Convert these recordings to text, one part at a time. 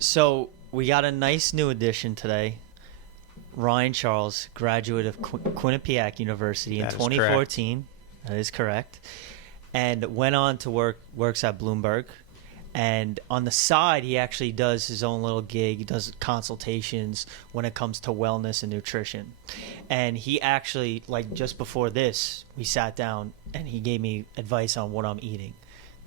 So we got a nice new addition today. Ryan Charles, graduate of Quinnipiac University in That is 2014. That is correct. And went on to works at Bloomberg. And on the side, he actually does his own little gig. He does consultations when it comes to wellness and nutrition. And he actually, like just before this, we sat down and he gave me advice on what I'm eating.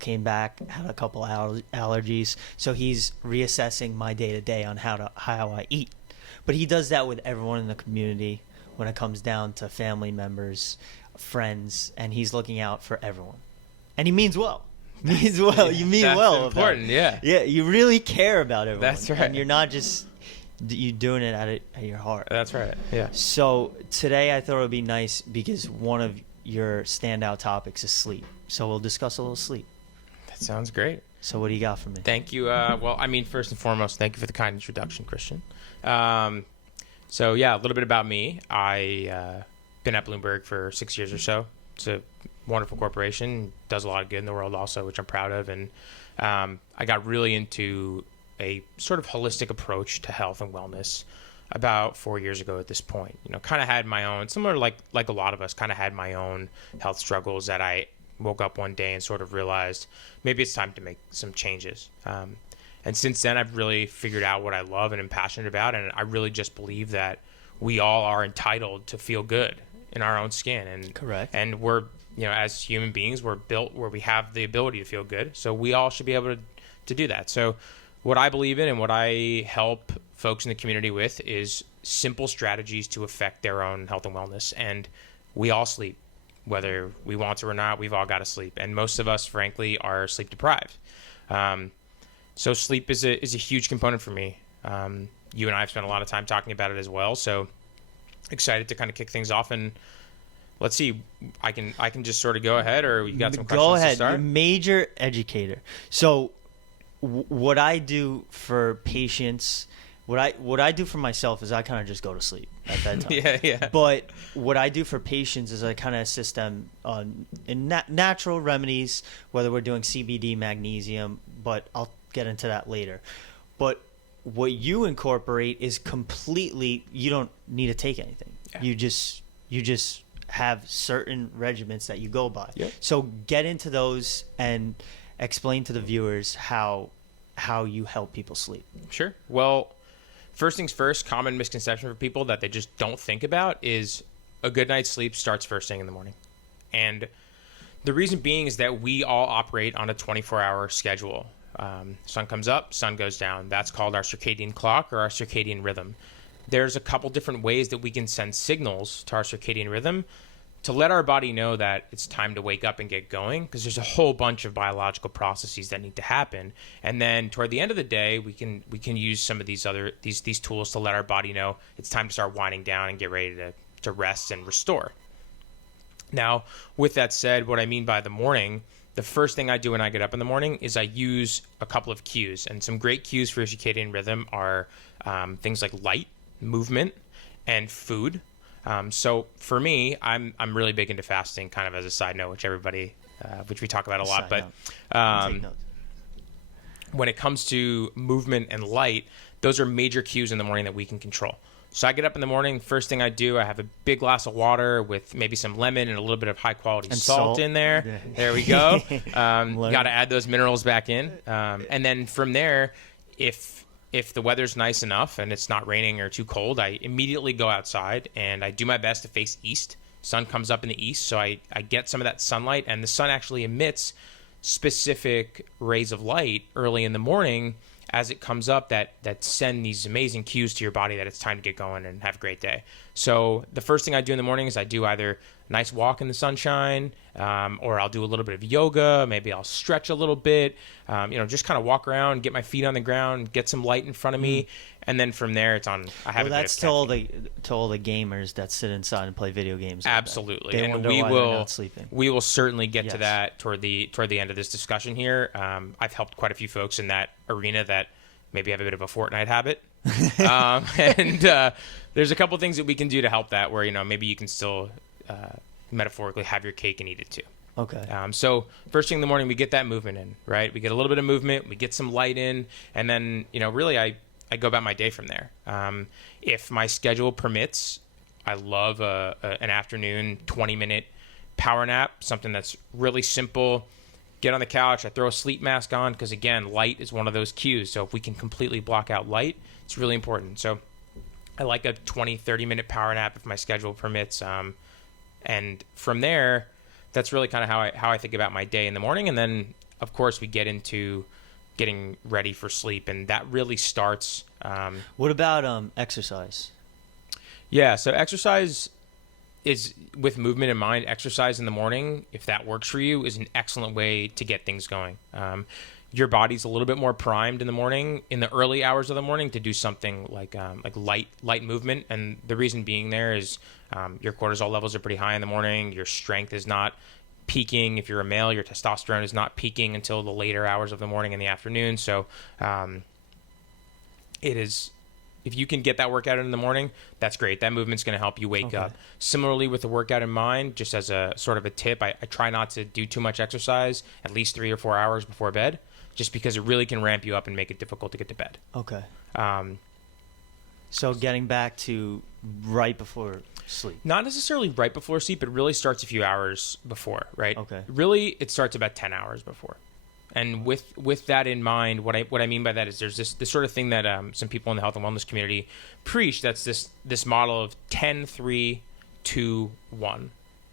Came back, had a couple allergies, so he's reassessing my day to day on how I eat. But he does that with everyone in the community when it comes down to family members, friends, and he's looking out for everyone. And he means well. Means well. You mean That's well. important, yeah. Yeah, you really care about everyone. That's right. And you're not just you doing it at your heart. That's right. Yeah. So today I thought it would be nice because one of your standout topics is sleep. So we'll discuss a little sleep. That sounds great. So what do you got for me? Thank you. Well, I mean, first and foremost, thank you for the kind introduction, Christian. So yeah, a little bit about me. I been at Bloomberg for 6 years or so. It's a wonderful corporation, does a lot of good in the world also, which I'm proud of. And I got really into a sort of holistic approach to health and wellness about 4 years ago at this point. You know, kind of had my own, similar like a lot of us, kind of had my own health struggles that I woke up one day and sort of realized maybe it's time to make some changes. And since then, I've really figured out what I love and am passionate about. And I really just believe that we all are entitled to feel good in our own skin. And correct. And we're, you know, as human beings, we're built where we have the ability to feel good. So we all should be able to do that. So what I believe in and what I help folks in the community with is simple strategies to affect their own health and wellness. And we all sleep. Whether we want to or not, we've all got to sleep. And most of us, frankly, are sleep deprived. So sleep is a huge component for me. You and I have spent a lot of time talking about it as well. So excited to kind of kick things off. And let's see, I can just sort of go ahead, or you got some questions Go ahead. to start? You're a major educator. So what I do for patients, what I do for myself is I kind of just go to sleep at that time. Yeah. But what I do for patients is I kind of assist them in natural remedies, whether we're doing CBD, magnesium, but I'll get into that later. But what you incorporate is completely, you don't need to take anything. Yeah. You just have certain regimens that you go by. Yep. So get into those and explain to the viewers how you help people sleep. Sure. Well, first things first, common misconception for people that they just don't think about is a good night's sleep starts first thing in the morning. And the reason being is that we all operate on a 24-hour schedule. Sun comes up, sun goes down. That's called our circadian clock or our circadian rhythm. There's a couple different ways that we can send signals to our circadian rhythm to let our body know that it's time to wake up and get going, because there's a whole bunch of biological processes that need to happen. And then toward the end of the day, we can use some of these tools to let our body know it's time to start winding down and get ready to rest and restore. Now, with that said, what I mean by the morning, the first thing I do when I get up in the morning is I use a couple of cues. And some great cues for circadian rhythm are things like light, movement, and food. So for me, I'm really big into fasting, kind of as a side note, which we talk about a lot. But when it comes to movement and light, those are major cues in the morning that we can control. So I get up in the morning, first thing I do, I have a big glass of water with maybe some lemon and a little bit of high quality salt in there. Yeah. There we go. Got to add those minerals back in. And then from there, if the weather's nice enough and it's not raining or too cold, I immediately go outside and I do my best to face east. Sun comes up in the east, so I get some of that sunlight, and the sun actually emits specific rays of light early in the morning as it comes up that send these amazing cues to your body that it's time to get going and have a great day. So the first thing I do in the morning is I do either a nice walk in the sunshine, or I'll do a little bit of yoga. Maybe I'll stretch a little bit, just kind of walk around, get my feet on the ground, get some light in front of me. And then from there, it's on. I have that's to all the gamers that sit inside and play video games. Absolutely, they and why they're not sleeping. We will certainly get to that toward the end of this discussion here. I've helped quite a few folks in that arena that maybe have a bit of a Fortnite habit, and there's a couple things that we can do to help that. Where maybe you can still metaphorically have your cake and eat it too. Okay. So first thing in the morning, we get that movement in, right? We get a little bit of movement, we get some light in, and then, really I go about my day from there. If my schedule permits, I love an afternoon 20-minute power nap, something that's really simple. Get on the couch, I throw a sleep mask on because, again, light is one of those cues. So if we can completely block out light, it's really important. So I like a 20, 30-minute power nap if my schedule permits. And from there, that's really kind of how I think about my day in the morning. And then, of course, we get into getting ready for sleep. And that really starts. What about exercise? Yeah, so exercise is with movement in mind. Exercise in the morning, if that works for you, is an excellent way to get things going. Your body's a little bit more primed in the morning, in the early hours of the morning, to do something like light movement. And the reason being there is your cortisol levels are pretty high in the morning. Your strength is not peaking. If you're a male, your testosterone is not peaking until the later hours of the morning and the afternoon. So it is. If you can get that workout in the morning, that's great. That movement's going to help you wake up. Similarly, with the workout in mind, just as a sort of a tip, I try not to do too much exercise at least 3 or 4 hours before bed, just because it really can ramp you up and make it difficult to get to bed. Okay. So getting back to right before sleep. Not necessarily right before sleep, but it really starts a few hours before, right? Okay. Really, it starts about 10 hours before. And with that in mind, what I mean by that is there's this sort of thing that some people in the health and wellness community preach. That's this model of 10, 3, 2, 1.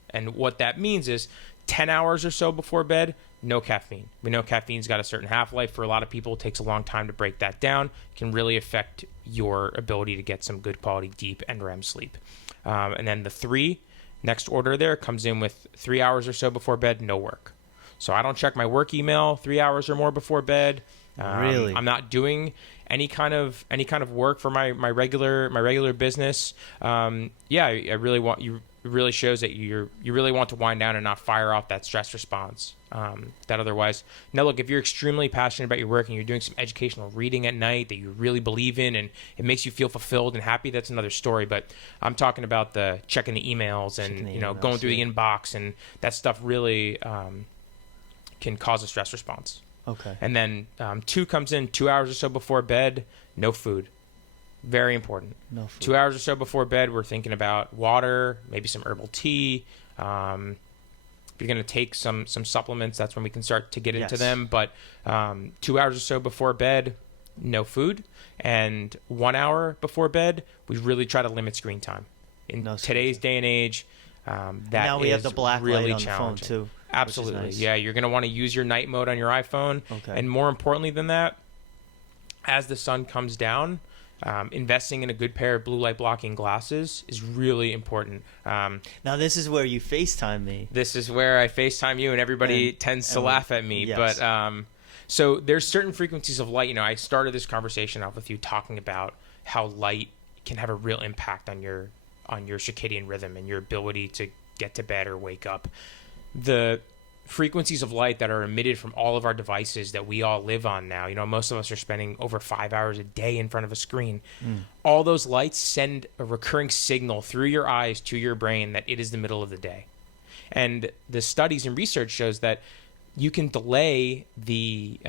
And what that means is 10 hours or so before bed, no caffeine. We know caffeine's got a certain half-life. For a lot of people, it takes a long time to break that down. It can really affect your ability to get some good quality deep and REM sleep. And then the 3, next order there, comes in with 3 hours or so before bed, no work. So I don't check my work email 3 hours or more before bed. Really? I'm not doing any kind of work for my regular business. I really want you. It really shows that you really want to wind down and not fire off that stress response. That otherwise. Now look, if you're extremely passionate about your work and you're doing some educational reading at night that you really believe in and it makes you feel fulfilled and happy, that's another story. But I'm talking about the checking the emails and going through the inbox, and that stuff really can cause a stress response. Okay. And then 2 comes in 2 hours or so before bed, no food. Very important. No food. 2 hours or so before bed, we're thinking about water, maybe some herbal tea. If you're going to take some supplements, that's when we can start to get into them. But 2 hours or so before bed, no food. And 1 hour before bed, we really try to limit screen time. In today's day and age, that now we have the black really light on the phone too. Absolutely. Nice. Yeah, you're going to want to use your night mode on your iPhone. Okay. And more importantly than that, as the sun comes down, investing in a good pair of blue light blocking glasses is really important. Now this is where you FaceTime me. This is where I FaceTime you, and everybody tends to laugh at me. Yes. But so there's certain frequencies of light. I started this conversation off with you talking about how light can have a real impact on your circadian rhythm and your ability to get to bed or wake up. The frequencies of light that are emitted from all of our devices that we all live on now, most of us are spending over 5 hours a day in front of a screen. All those lights send a recurring signal through your eyes to your brain that it is the middle of the day. And the studies and research shows that you can delay the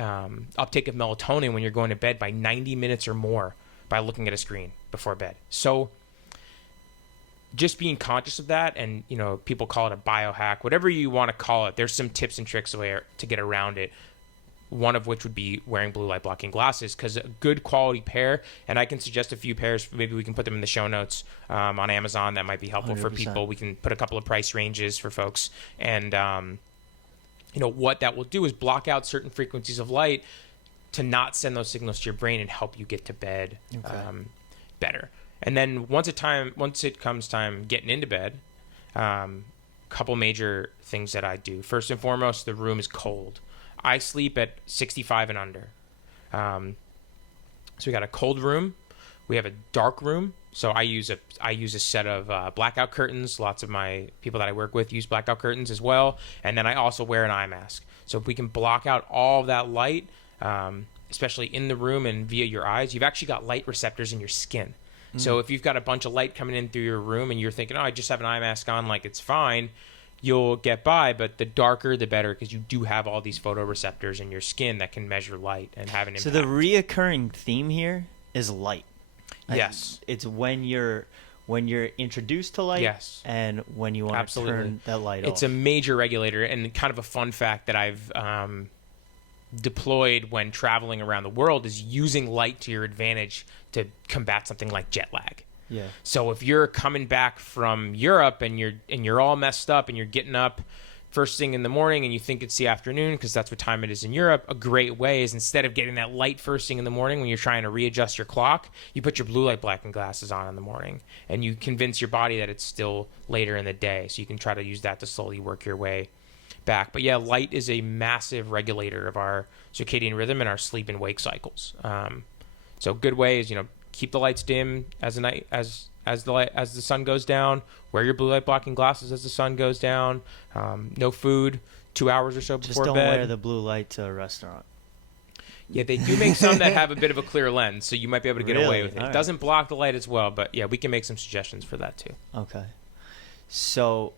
uptake of melatonin when you're going to bed by 90 minutes or more by looking at a screen before bed. So just being conscious of that, and people call it a biohack, whatever you want to call it, there's some tips and tricks to get around it. One of which would be wearing blue light blocking glasses, because a good quality pair, and I can suggest a few pairs, maybe we can put them in the show notes on Amazon, that might be helpful 100%. For people. We can put a couple of price ranges for folks, and what that will do is block out certain frequencies of light to not send those signals to your brain and help you get to bed better. And then once it comes time getting into bed, couple major things that I do. First and foremost, the room is cold. I sleep at 65 and under. So we got a cold room. We have a dark room. So I use a set of blackout curtains. Lots of my people that I work with use blackout curtains as well. And then I also wear an eye mask. So if we can block out all of that light, especially in the room and via your eyes, you've actually got light receptors in your skin. So if you've got a bunch of light coming in through your room and you're thinking, I just have an eye mask on, like it's fine, you'll get by, but the darker the better, because you do have all these photoreceptors in your skin that can measure light and have an impact. So the reoccurring theme here is light. Yes. It's when you're introduced to light, yes, and when you want to turn that light off. It's a major regulator, and kind of a fun fact that I've deployed when traveling around the world is using light to your advantage to combat something like jet lag. Yeah. So if you're coming back from Europe and you're all messed up and you're getting up first thing in the morning and you think it's the afternoon because that's what time it is in Europe, a great way is, instead of getting that light first thing in the morning when you're trying to readjust your clock, you put your blue light blocking glasses on in the morning and you convince your body that it's still later in the day. So you can try to use that to slowly work your way back. But yeah, light is a massive regulator of our circadian rhythm and our sleep and wake cycles. So good way is, keep the lights dim as the sun goes down. Wear your blue light blocking glasses as the sun goes down. No food 2 hours or so before bed. Just don't wear the blue light to a restaurant. Yeah, they do make some that have a bit of a clear lens, so you might be able to get away with it. All It right. doesn't block the light as well, but yeah, we can make some suggestions for that too. Okay. So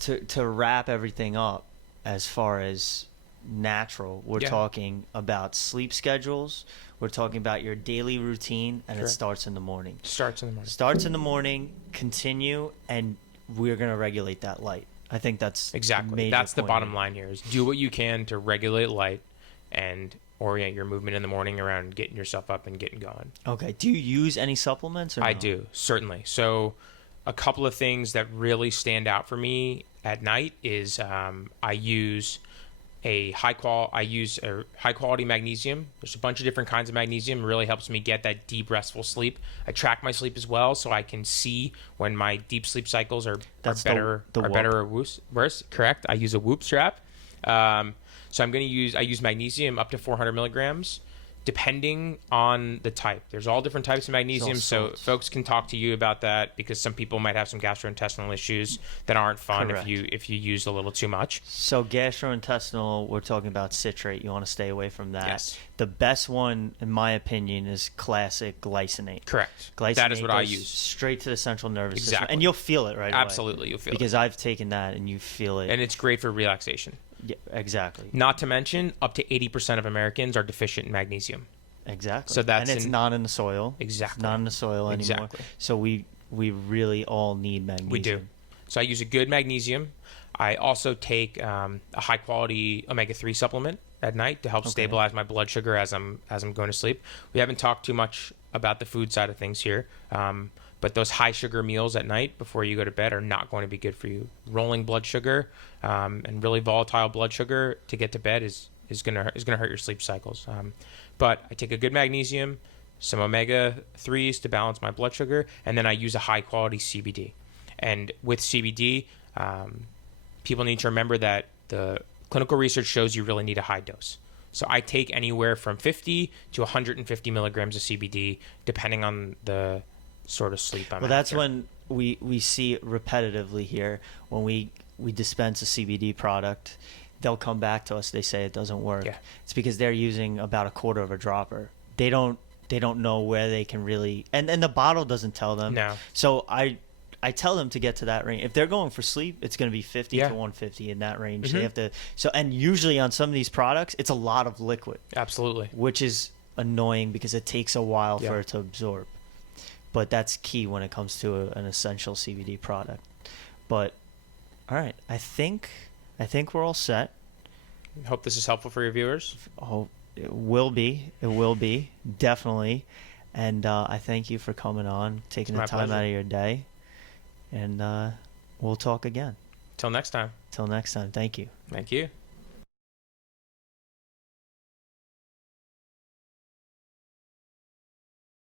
to wrap everything up, as far as natural, we're talking about sleep schedules. We're talking about your daily routine, and Correct. it starts in the morning. Starts in the morning. Starts in the morning, continue, and we're going to regulate that light. I think that's Exactly. That's the bottom line here, is do what you can to regulate light and orient your movement in the morning around getting yourself up and getting going. Okay. Do you use any supplements? Or I no? do, certainly. So a couple of things that really stand out for me at night is I use a high quality magnesium. There's a bunch of different kinds of magnesium. It really helps me get that deep restful sleep. I track my sleep as well, so I can see when my deep sleep cycles are better or worse. Correct. I use a Whoop strap. So I use magnesium up to 400 milligrams, depending on the type. There's all different types of magnesium, so folks can talk to you about that, because some people might have some gastrointestinal issues that aren't fun if you use a little too much. So gastrointestinal, we're talking about citrate. You want to stay away from that. Yes. The best one, in my opinion, is classic glycinate. Correct. Glycinate That is what I goes use. Straight to the central nervous system. Exactly. And you'll feel it right away. Absolutely, you'll feel because I've taken that, and you feel it. And it's great for relaxation. Yeah, exactly. Not to mention, up to 80% of Americans are deficient in magnesium. Exactly. So and it's not in the soil. Exactly. It's not in the soil anymore. Exactly. So we really all need magnesium. We do. So I use a good magnesium. I also take a high quality omega-3 supplement at night to help stabilize my blood sugar as I'm going to sleep. We haven't talked too much about the food side of things here, but those high sugar meals at night before you go to bed are not going to be good for you. Rolling blood sugar and really volatile blood sugar to get to bed is gonna hurt your sleep cycles. But I take a good magnesium, some omega-3s to balance my blood sugar, and then I use a high quality CBD. And with CBD, people need to remember that the clinical research shows you really need a high dose. So I take anywhere from 50 to 150 milligrams of CBD, depending on the sort of sleep I'm after. Well, that's when we see it repetitively here. When we dispense a CBD product, they'll come back to us. They say it doesn't work. Yeah. It's because they're using about a quarter of a dropper. They don't know where they can really, and the bottle doesn't tell them. No. So I tell them to get to that range. If they're going for sleep, it's going to be 50 to 150 in that range. They have to. So, and usually on some of these products, it's a lot of liquid. Absolutely. Which is annoying because it takes a while for it to absorb. But that's key when it comes to an essential CBD product. But all right, I think we're all set. Hope this is helpful for your viewers. Oh, it will be. It will be, definitely. And I thank you for coming on, taking the time out of your day. And we'll talk again. Till next time. Till next time. Thank you. Thank you.